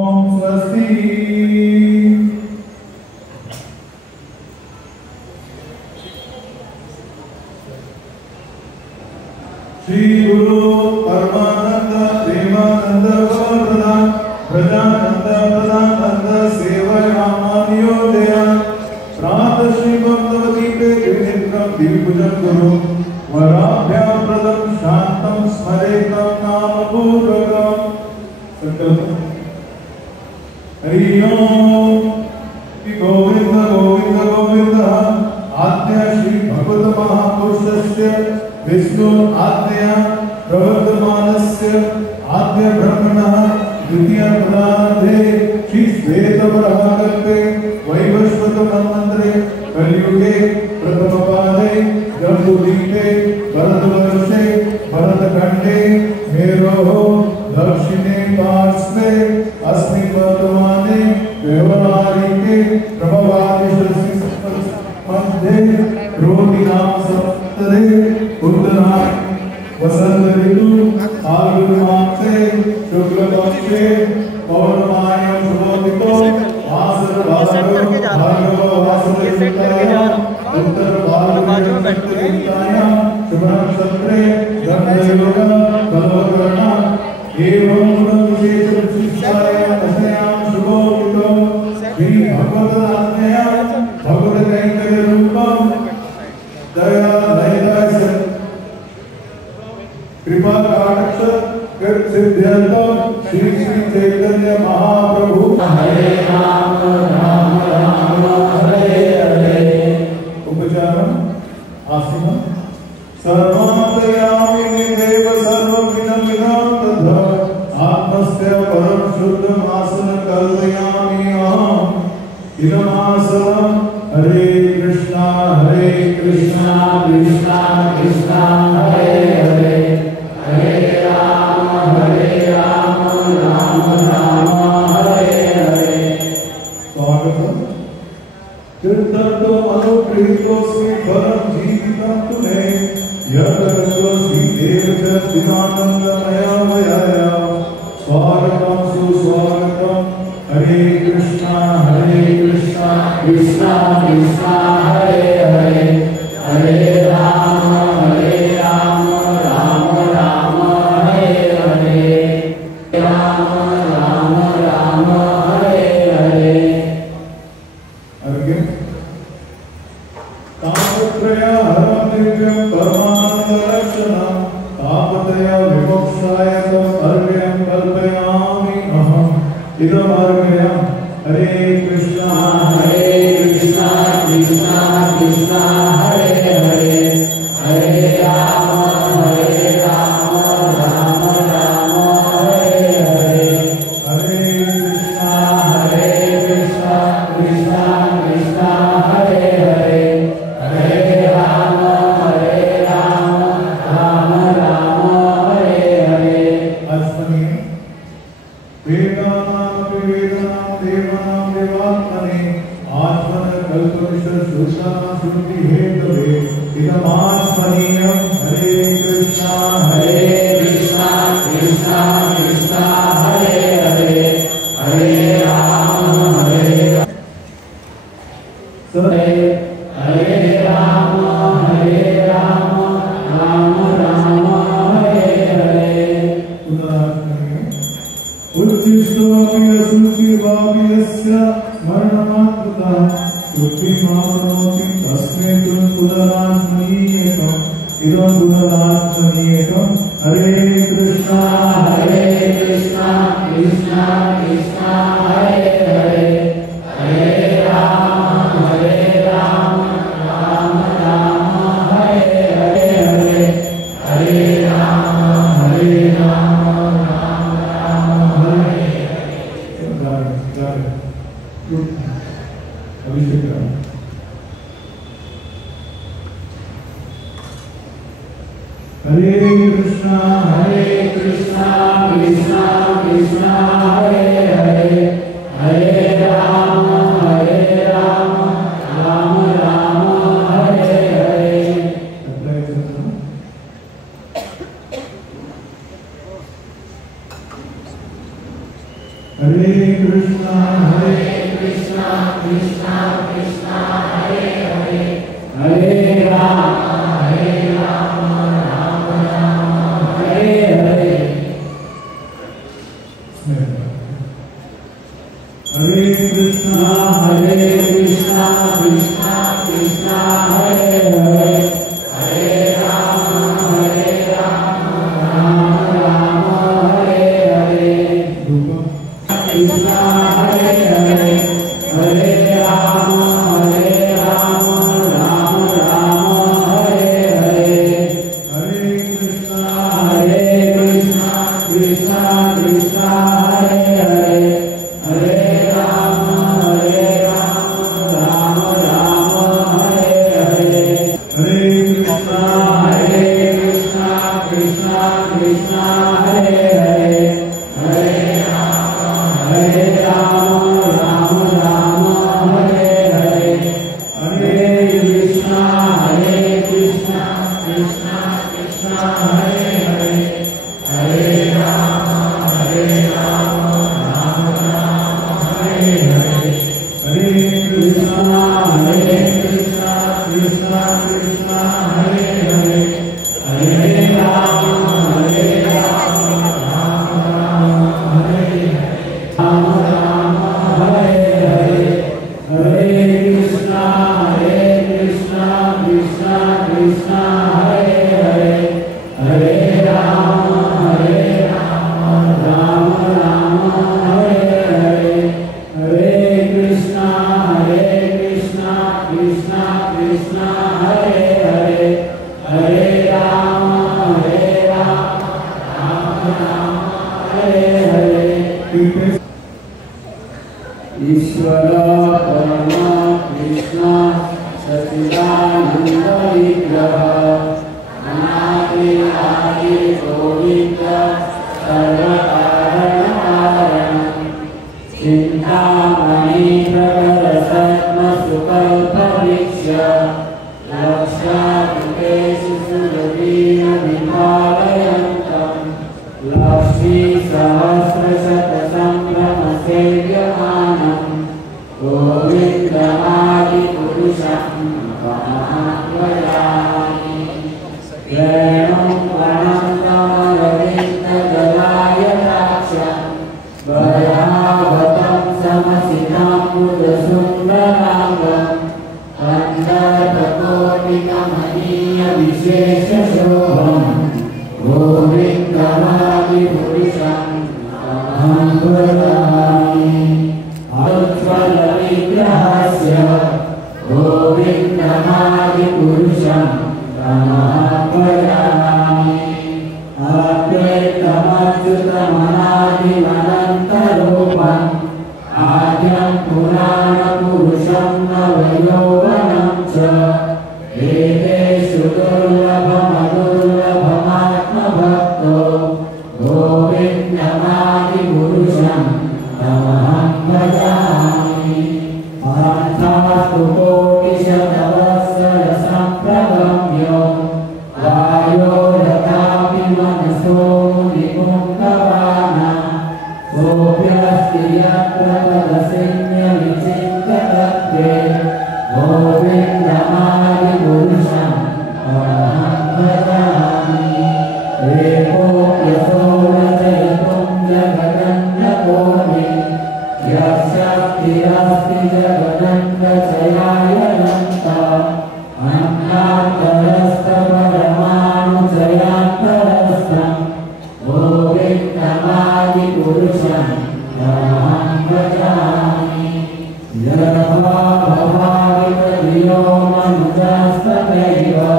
ओम स्वस्ति। श्री गुरु परमानंद देवानंद प्रदान प्रजानंद प्रदानंद सेवयामानियोदय प्रात श्री भक्तवती पे त्रिनेत्रम दिव्यभुजं गुरु वराभ्यां प्रदं शांतं स्मरेतं नाम पूर्वकम् संकल्प। हरि ओम गोविंद गोविंद गोविंद आद्य श्री भगवत महापुरुषस्य विष्णु आद्य प्रवर्तमानस्य आद्य ब्रह्मणः द्वितीय पदार्थे श्री श्वेत ब्रह्मकल्पे वैवस्वत मन्वन्तरे कलियुगे प्रथम पादे जम्बूद्वीपे भरतवर्षे भरतखण्डे मेरोः दक्षिणे पार्श्वे अस्मिन् वर्तमाने व्यवहारिके प्रभवादिशसि मध्ये रोहिणां सप्तदे उत्तरा वसंत ऋतु फाल्गुन मासे शुक्ल पक्षे पौर्णमायां शुभोदितो आसर भार्गव वासुदेवतायां उत्तर भार्गवतायां शुभ नक्षत्रे गन्धयोग कलवकर्णा एवं गुणविशेष विशिष्टायां दशयां शुभोदितो श्री भगवदाज्ञया भगवदैकर्य रूपं दया लयदास्य कृपा काटक्ष सिद्ध्यर्थम श्री श्री चैतन्य महाप्रभु हरे राम राम राम हरे हरे। उपचारम आसीनम सर्वान्तर्यामिने देव सर्वविदं विदं तद्ध आत्मस्य परम शुद्धम आसन कल्पयामि अहम् इदमासनं हरे कृष्णा कृष्णा कृष्णा हरे हरे हरे राम राम राम हरे हरे। स्वागतम। तीर्थंतो अनुगृहीतोऽस्मि परं जीवितं तुमे यत्करोषि देव च दिवानन्दमयमयाय स्वागतं सुस्वागतं हरे कृष्णा कृष्णा कृष्णा हरे हरे हरे राम राम राम हरे हरे राम राम हरे हरे। अर्घ्य तापत्रया हरं दिव्यं परमानन्दलक्षणं तापत्रय विमोक्षाय तम् अर्घ्यं कल्पयामि अहम् इदमर्घ्यं हरे कृष्णा कृष्णा कृष्णा हरे हरे हरे राम राम राम हरे हरे हरे कृष्णा कृष्णा कृष्णा हरे हरे हरे राम राम राम हरे हरे। अस्मि वेदानां देवानां देवात्मने आत्मन कल्पनिषद् श्रुति हेतवे इदमास्मनीयं हरे कृष्णा कृष्णा कृष्णा हरे हरे हरे राम हरे राम राम राम हरे हरे। उच्चिष्टोऽपि असुचिभाव्यस्य स्मरणमात्रतः तृप्तिमाप्नोति तस्मै पुनरात्मनीयकम् इदं पुनरात्मनीयकम् हरे कृष्णा कृष्णा कृष्णा हरे हरे हरे राम राम हरे हरे हरे राम हरे कृष्णा कृष्णा कृष्णा हरे हरे हरे राम राम हरे हरे। हरे Krishna Krishna Krishna Hare Hare Hare Rama Rama Rama Hare Hare Hare Krishna Krishna Krishna Hare Hare Hare Rama Rama Rama Hare Hare Krishna Hare Hare Hare Rama Rama Rama Hare Hare Hare Krishna Krishna Krishna Hare Hare Hare Rama Rama Rama Hare Hare Hare Krishna Krishna Krishna Hare Hare Hare Rama Rama Rama Hare Hare Hare Krishna Krishna Krishna Hare Hare Hare Rama Rama Rama Hare Hare Hare Krishna Krishna Krishna Hare Hare Hare Rama Rama Rama Hare Hare Hare Krishna Krishna Krishna Hare Hare Hare Rama Rama Rama Hare Hare Hare Krishna Krishna Krishna Hare Hare Hare Rama Rama Hare Hare Ishvara Parama Krishna Satchidananda Vigraha Anadi Adi Govinda Sarva Karana Karanam Chintamani Prabhara Satma Sukalpa Viksha Laksha Dukesu Sudavina Vipalayantam Lakshmi Sahasra Sata Sambrama Sevyamanam Govindamadi Purusham Vahadvayami Venam Vanandamaravinda Galaya Raksham Vayavatam Samasitam Buddhasundarangam Vandatakotikamaniya Vishesha Shobham Govindamadi Purusham Vahadvayami Ajvala Vigrahasya Govindamadi Purusham Vahadvayami Advaitamatsutamanaadi Manantarupam Adyam Purana Purusham Navayovanam Cha Vedeshu Durlabham Adurlabham Atma Bhakto Govindamadi Purusham Tamaham Bhajami Antastu Koti Shadavasara Sampragamyo Vayo Ratapi Manaso Mudikumbhavana Sopyasti Yatrapadasenya Vichittadapte Govindamadi Purusham Tamaham Bhajami Eko Yasora Jayatum Jagadanda Koni Yashakti Asti Jagadanda Jayayananta Annatarasta Paramanu Jayantarastam Govindamadi Purusham Tamaham Bhajami Yadava Bhavavita Viyoma Nujastataiva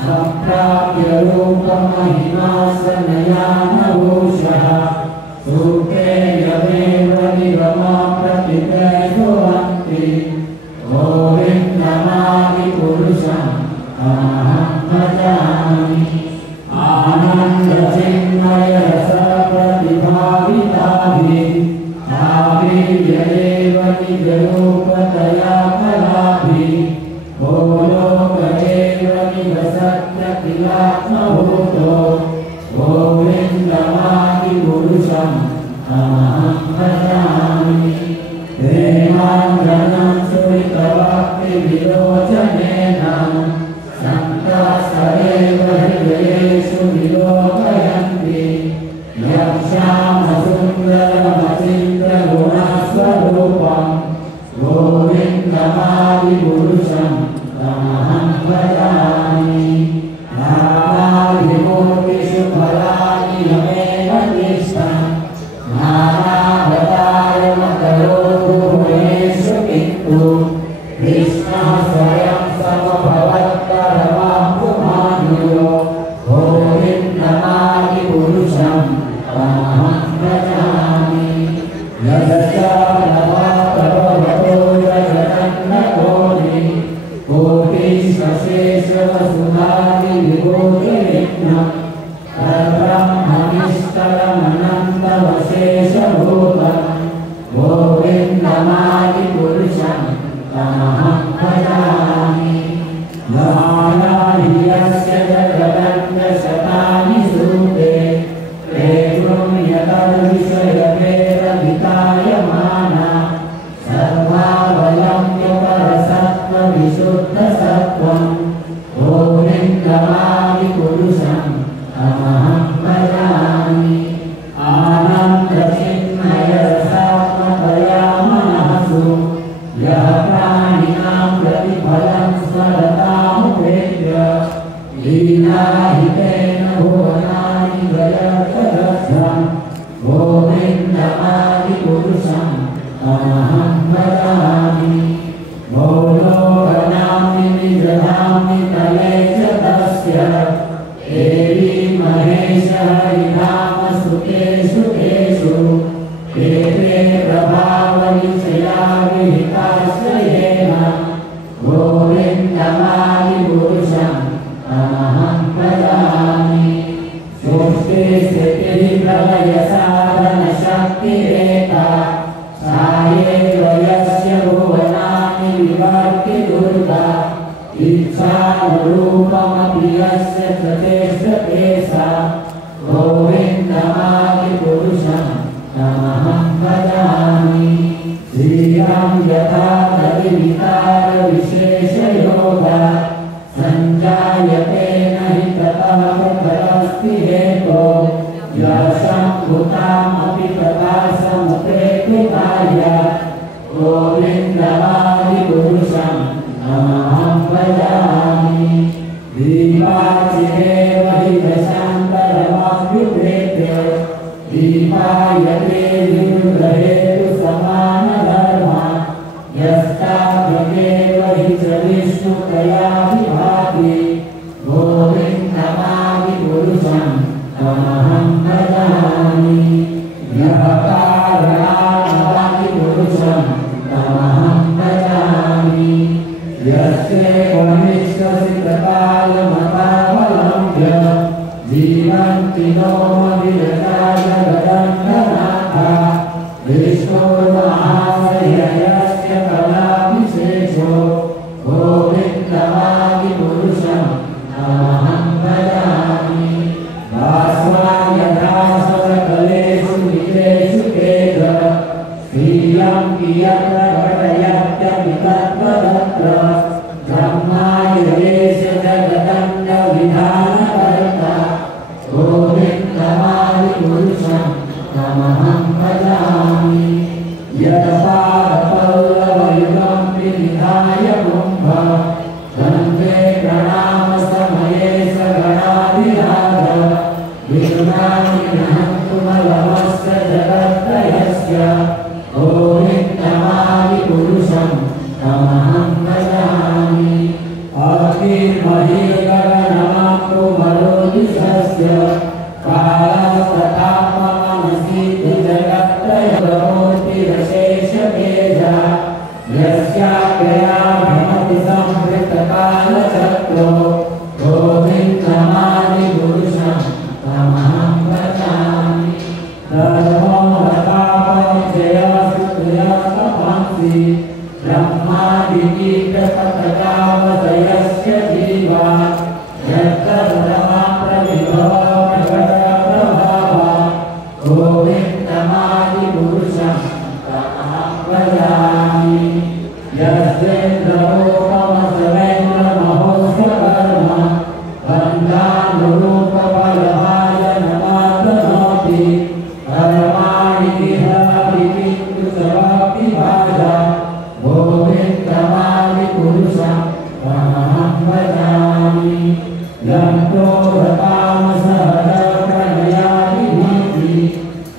Samprapya Rupa Mahimasanayana Vushaha Sukhe Yameva Nivama Pratipaivanti Govindamadi Purusham Tamaham Bhajami Ananda Chinmaya Rasa Pratibhavitavi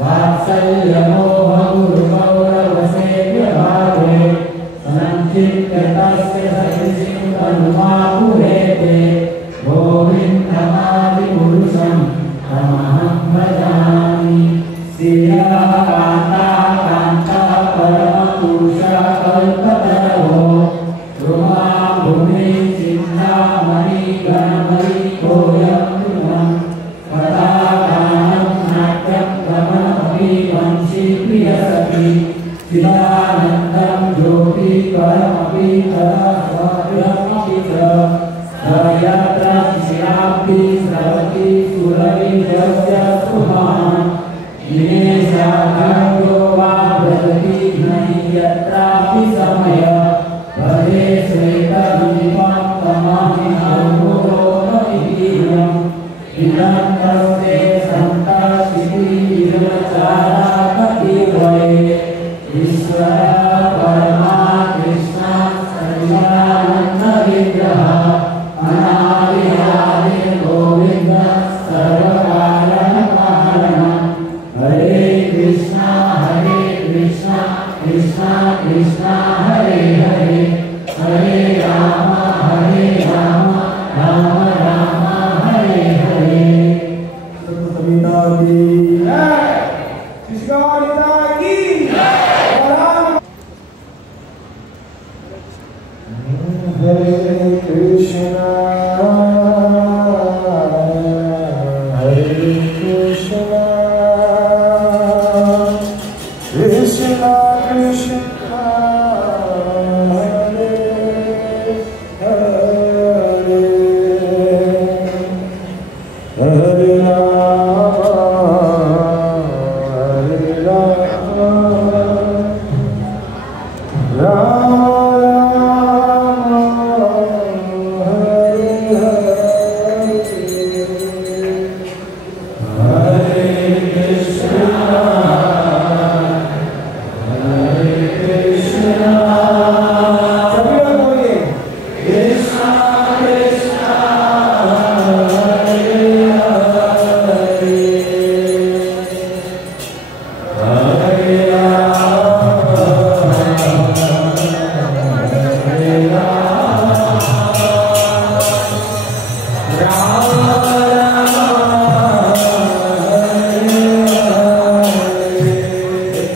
वात्सल्यमोह गुरुगौरवसेव्य चिदानन्दं ज्योति परमपि तदस्वयमपि च यत्र शिराब्धि स्रवति सुरविजस्य सुहान् दिनेशाघ्यो वा भजति नहि यत्रापि समय भजे श्वेतदीपं तमहिमोरोमहीयम् इदं करोते सन्ततिः विरचाराकति वै ईश्वर परमा कृष्ण सच्चिदानन्दविग्रह अनादिआदि गोविन्द सर्वकारणकारण हरे कृष्ण कृष्ण कृष्ण हरे हरे हरे राम राम राम हरे हरे सत्सविता की जय शिष्यमानिता की जय हरे कृष्ण कृष्ण कृष्ण हरे हरे हरे राम राम राम